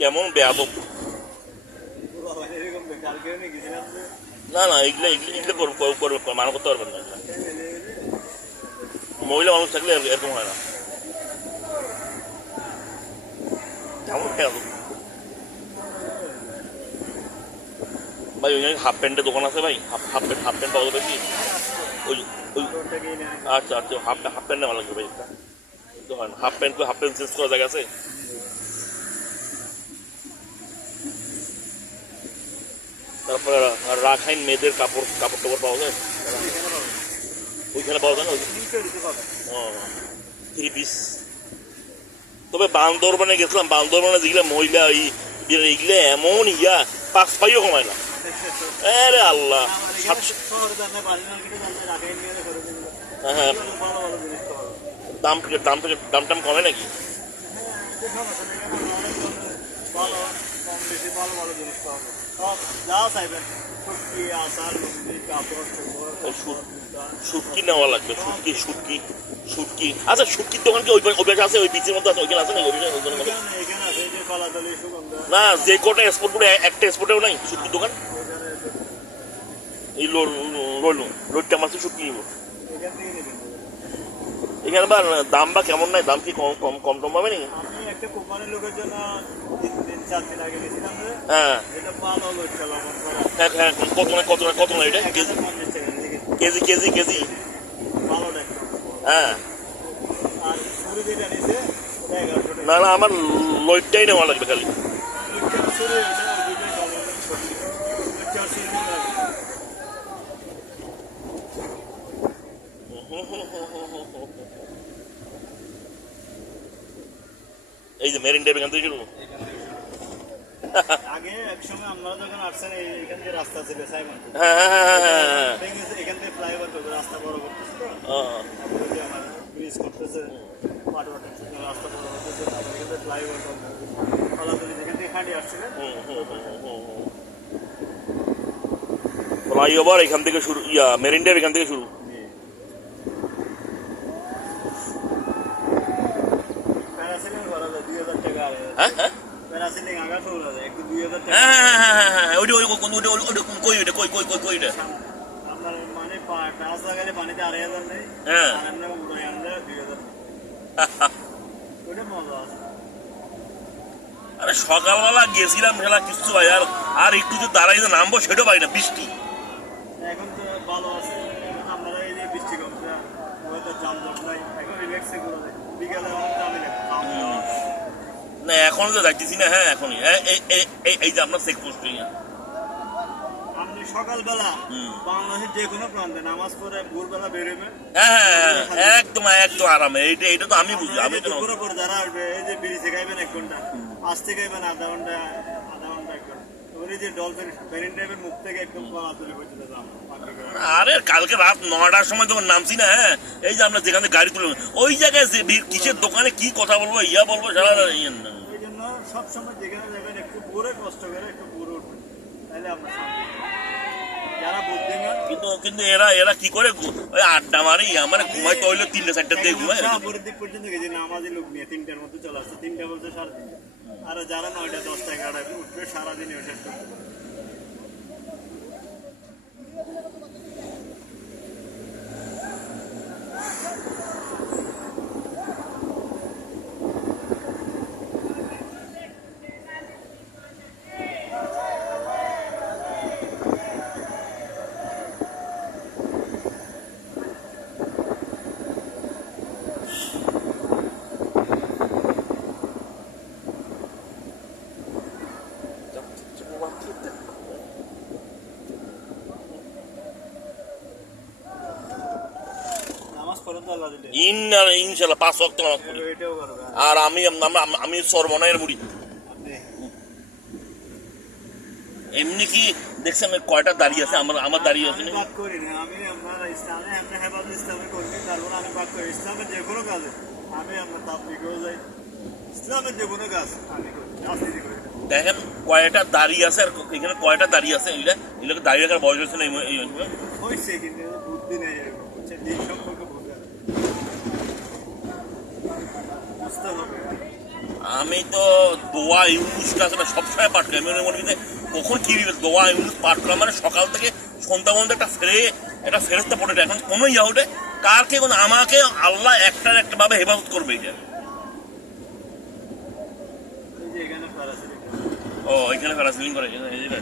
কেমন বেয়াদব। না না, এগুলো এগুলো এগুলো মানা করতে পারবেন না। মহিলা মানুষ থাকলে এরকম হয় না। কেমন বেয়াদব ভাই। ওই হাফ প্যান্টের দোকান আছে ভাই, হাফ প্যান্ট পাওয়া যাবে কি? ওই ওই আচ্ছা আচ্ছা, হাফ প্যান্টে ভালো লাগবে ভাই। দোকান হাফ প্যান্ট চেঞ্জ করা জায়গা আছে? তারপরে রাখাইন মেয়েদের কাপড় টাপড় পাওয়া যায় ওইখানে, পাওয়া যায় না? ও, 3 পিস। তবে বান্দরবানে গেছিলাম, বান্দরবানে যেগুলো মহিলা এইগুলো এমন 5 পাইও কমায় না। আরে আল্লাহ, হ্যাঁ, দাম টাম কমে নাকি? শুটকি নেওয়া লাগবে, শুটকি। আচ্ছা, শুটকির দোকান কি ওই পাশে আছে? ওই বিচের মধ্যে আছে? ওইখানে আছে নাকি? না, যে কটা এক্সপোর্ট করে একটা এক্সপোর্টেও নাই শুটকির দোকান। এই লোডটা মাছ শুটকি নিব এখানে। বা দাম বা কেমন নাই? দাম কি কম পাবে নাকি? হ্যাঁ হ্যাঁ, কত না এটা? কেজি হ্যাঁ। না না, আমার লোডটাই নেওয়া লাগবে খালি। এই যে মেরিন ড্রাইভ এখান থেকে শুরু। আগে একসময় আমরা যখন আসছেন এখান থেকে রাস্তা ছিল সাইমন, হ্যাঁ হ্যাঁ হ্যাঁ হ্যাঁ, এখান থেকে ফ্লাইওভার করবে, রাস্তা বড় করতেছে তো, ব্রিজ করতেছে, রাস্তা বড় করতেছে, তারপর এখান থেকে ফ্লাইওভার করবে, ফলাফলি যেখান থেকে হাঁটি আসছিলেন ফ্লাইওভার এখান থেকে শুরু, মেরিন ড্রাইভ এখান থেকে শুরু। প্যারাসিলিং করা যায় 2000 টাকা। হ্যাঁ হ্যাঁ, প্যারাসিলিং আগা করা যায় একটু 2000 টাকা। হ্যাঁ, কই আপনার মানে টাচ লাগালে পানিতে 2500 নেই, হ্যাঁ, আর এমনি উড়াই আনলে 2000। ওটা মজা আছে। আরে সকালবেলা গেছিলাম খেলা কিচ্ছু ভাই, আর একটু যে দাঁড়াই নামবো সেটাও পাই না, বৃষ্টি। এখন তো ভালো আছে, আপনারা এই যে বৃষ্টি কমছে, হয়তো জামজট নাই, এখন রিল্যাক্সে ঘুরে যায়। বিকেলে অনেক দামি লাগে না, এখন তো যাইতেছি না। হ্যাঁ, এখনই এই যে আপনার চেকপোস্ট। আপনি সকালবেলা বাংলাদেশের যে কোনো প্রান্তে নামাজ পড়ে ভোরবেলা বেরোবে, হ্যাঁ একদম আরামে। এইটা তো আমি বুঝি। আমি তো দুপুরের পর যারা আসবে, এই যে ব্রিজে খাইবেন 1 ঘন্টা, আসতে খাইবেন আধা ঘন্টা 1 ঘন্টা। ওই যে ডলফিন মেরিন ড্রাইভের মুখ থেকে একদম তুলে পড়তে যাম। আরে কালকে রাত 9টার সময় যখন নামছি না, হ্যাঁ, এই যে আমরা যেখানে গাড়ি তুলে ওই জায়গায় যে কিসের দোকানে কি কথা বলবো, বলবো সারা। এই জন্য সবসময় যেখানে যাবেন একটু ভোরে কষ্ট করে একটু ভোরে উঠবেন, তাহলে আপনার যারা বুদ্ধিমান। কিন্তু এরা কি করে ওই আড্ডা মারি, মানে ঘুমাইতে হইলে 3টা-4টার দিকে ঘুমায়। ভোরের দিক পর্যন্ত গেছি না, আমাদের লোক নিয়ে 3টার মধ্যে চলে আসছে, 3টা বলতে 3:30। আর যারা 9টা 10টা 11টায় উঠবে সারাদিন শেষ করতে। ইনশাল্লাহ 5 ওয়াক্ত নামাজ পড়ি। আর আমি সর্বনায়ের মুড়ি। এমনি কি দেখছেন কয়টা দাঁড়িয়ে আছে? আমার দাঁড়িয়ে আছে না, আমি আপনার ইসলামে হেফাজত ইসলামে কর্মী, তারপর আমি বাদ করি ইসলামের যে কোনো কাজে, আমি আপনার তাবলীগেও যাই, ইসলামের যে কোনো কাজ আমি করি, রাজনীতি করি। দেখেন কয়টা দাঁড়িয়ে আছে, আর এখানে কয়টা দাঁড়িয়ে আছে। এগুলোকে দাঁড়িয়ে রাখার বয়স হচ্ছে না। হয়েছে কিন্তু বুদ্ধি নেই, দিন সম্পর্কে বুঝতে হবে। আমি তো দোয়া ইউনুসটা আছে না সবসময় পাঠ করে আমি মনে করি যে কখন কি দোয়া ইউনুস পাঠ করা মানে সকাল থেকে সন্ধ্যা পর্যন্ত একটা ফেরস্তা পড়ে এখন কোনো ইয়াহুদে কারকে কোনো আমাকে আল্লাহ একটার একটা ভাবে হেফাজত করবে এটা এই যে এখানে প্যারাসিলিং ও এখানে প্যারাসিলিং করে এই যে